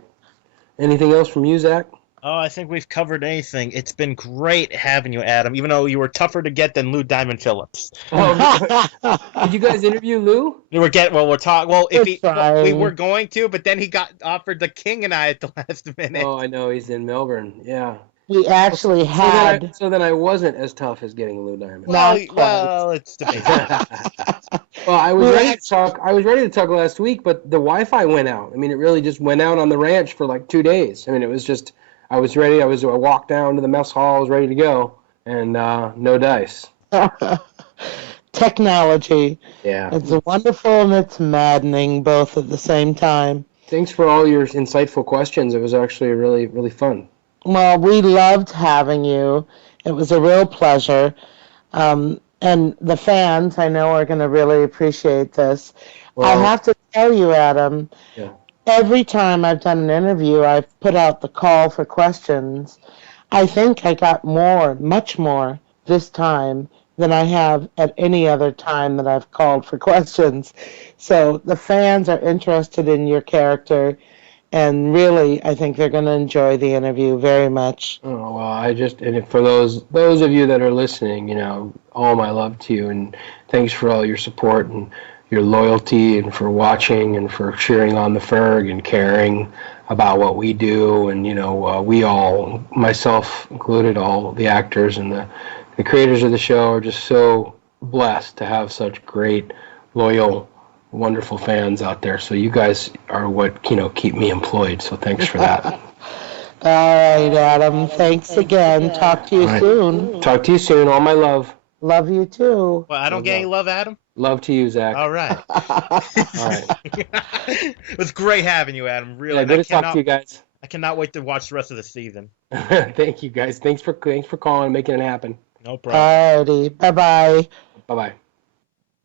Anything else from you, Zach? Oh, I think we've covered anything. It's been great having you, Adam, even though you were tougher to get than Lou Diamond Phillips. Oh, did you guys interview Lou? We were going to, but then he got offered the King and I at the last minute. Oh, I know. He's in Melbourne. Yeah. We actually had. So then I wasn't as tough as getting Lou Diamond. Well, it's debatable. Well, I was ready to talk last week, but the Wi-Fi went out. I mean, it really just went out on the ranch for like 2 days. I mean, it was just. I was ready. I walked down to the mess hall. I was ready to go, and no dice. Technology. Yeah. It's wonderful and it's maddening both at the same time. Thanks for all your insightful questions. It was actually really, really fun. Well, we loved having you. It was a real pleasure. And the fans, I know, are going to really appreciate this. Well, I have to tell you, Adam, every time I've done an interview, I've put out the call for questions. I think I got much more this time than I have at any other time that I've called for questions. So the fans are interested in your character, and really, I think they're going to enjoy the interview very much. Oh, well, and for those of you that are listening, all my love to you, and thanks for all your support and your loyalty, and for watching and for cheering on the Ferg and caring about what we do. And we all, myself included, all the actors and the creators of the show are just so blessed to have such great, loyal, wonderful fans out there. So you guys are what keep me employed. So thanks for that. All right, Adam. Thanks again. Talk to you soon. Talk to you soon. All my love. Love you too. Well, I don't get any love, Adam. Love to you, Zach. All right. All right. It was great having you, Adam. Really. Yeah, good to talk to you guys. I cannot wait to watch the rest of the season. Thank you, guys. Thanks for calling and making it happen. No problem. Alrighty. Bye-bye. Bye-bye.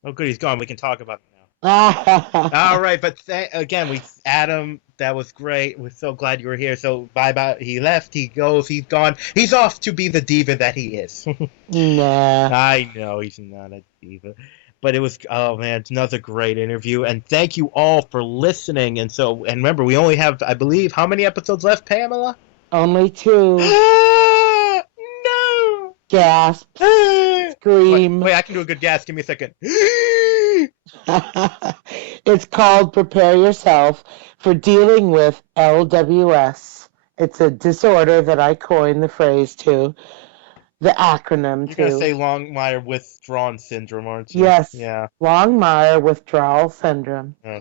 Oh, good. He's gone. We can talk about it now. All right. But again, Adam, that was great. We're so glad you were here. So bye-bye. He left. He goes. He's gone. He's off to be the diva that he is. Nah. I know he's not a diva. But it was, oh man, it's another great interview. And thank you all for listening. And remember, we only have, I believe, how many episodes left, Pamela? Only 2. No! Gasp. Scream. Wait, I can do a good gasp. Give me a second. It's called Prepare Yourself for Dealing with LWS. It's a disorder that I coined the phrase to, the acronym You're to. going to say Longmire withdrawal syndrome, aren't you? Yes. Yeah. Longmire withdrawal syndrome. Oh,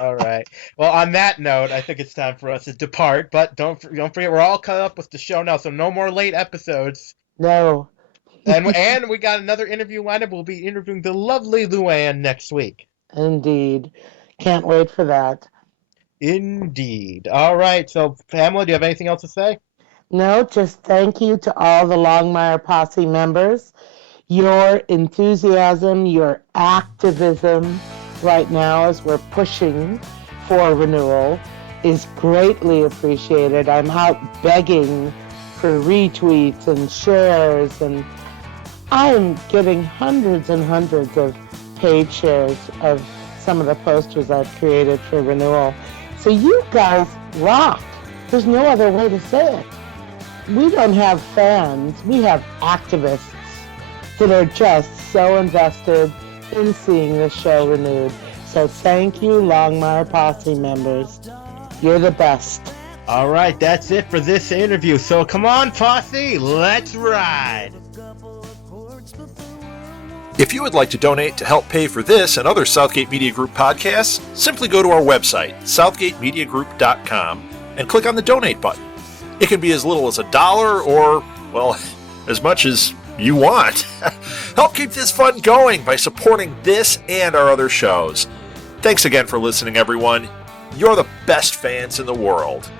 all right. Well, on that note, I think it's time for us to depart. But don't forget, we're all caught up with the show now, so no more late episodes. No. And we got another interview lined up. We'll be interviewing the lovely Luann next week. Indeed. Can't wait for that. Indeed. All right. So, Pamela, do you have anything else to say? No, just thank you to all the Longmire Posse members. Your enthusiasm, your activism right now as we're pushing for renewal is greatly appreciated. I'm out begging for retweets and shares, and I'm getting hundreds and hundreds of paid shares of some of the posters I've created for renewal. So you guys rock. There's no other way to say it. We don't have fans. We have activists that are just so invested in seeing the show renewed. So thank you, Longmire Posse members. You're the best. All right, that's it for this interview. So come on, Posse, let's ride. If you would like to donate to help pay for this and other Southgate Media Group podcasts, simply go to our website, southgatemediagroup.com, and click on the donate button. It can be as little as $1 or, well, as much as you want. Help keep this fun going by supporting this and our other shows. Thanks again for listening, everyone. You're the best fans in the world.